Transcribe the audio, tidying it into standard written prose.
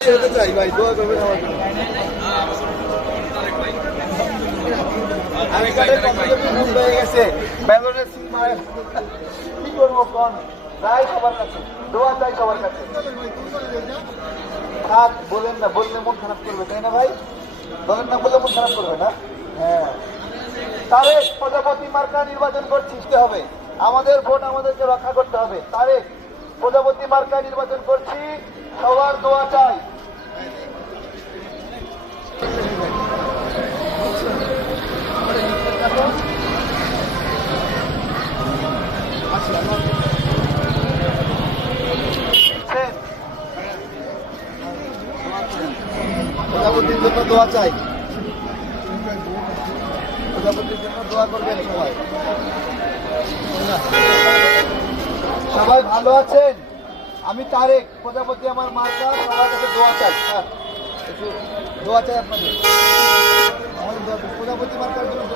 চাই ভাই, দোয়া করবেন আমার জন্য। আমি কাটে কত হয়ে গেছে বেলুনের সিং মারে কি করবো কোন যাই সবার কাছে দোয়া চাই সবার কাছে। থাক বলেন না, বললে মন খারাপ করবে তাই না ভাই? বলেন না, বললে মন খারাপ করবে না। হ্যাঁ, তারেক প্রজাপতি মার্কা নির্বাচন করতে হবে, আমাদের ভোট আমাদেরকে রক্ষা করতে হবে। তারেক প্রজাপতি মার্কা নির্বাচন করছি, সবার দোয়া চাই। প্রজাপতির জন্য দোয়া চাই, প্রজাপতির জন্য দোয়া করবেন সবাই। সবাই ভালো আছেন? আমি তারেক, প্রজাপতি আমার মার্কা, সবার কাছে দোয়া চাই। একটু দোয়া চাই আপনাদের, আমাদের প্রজাপতি মার্কার জন্য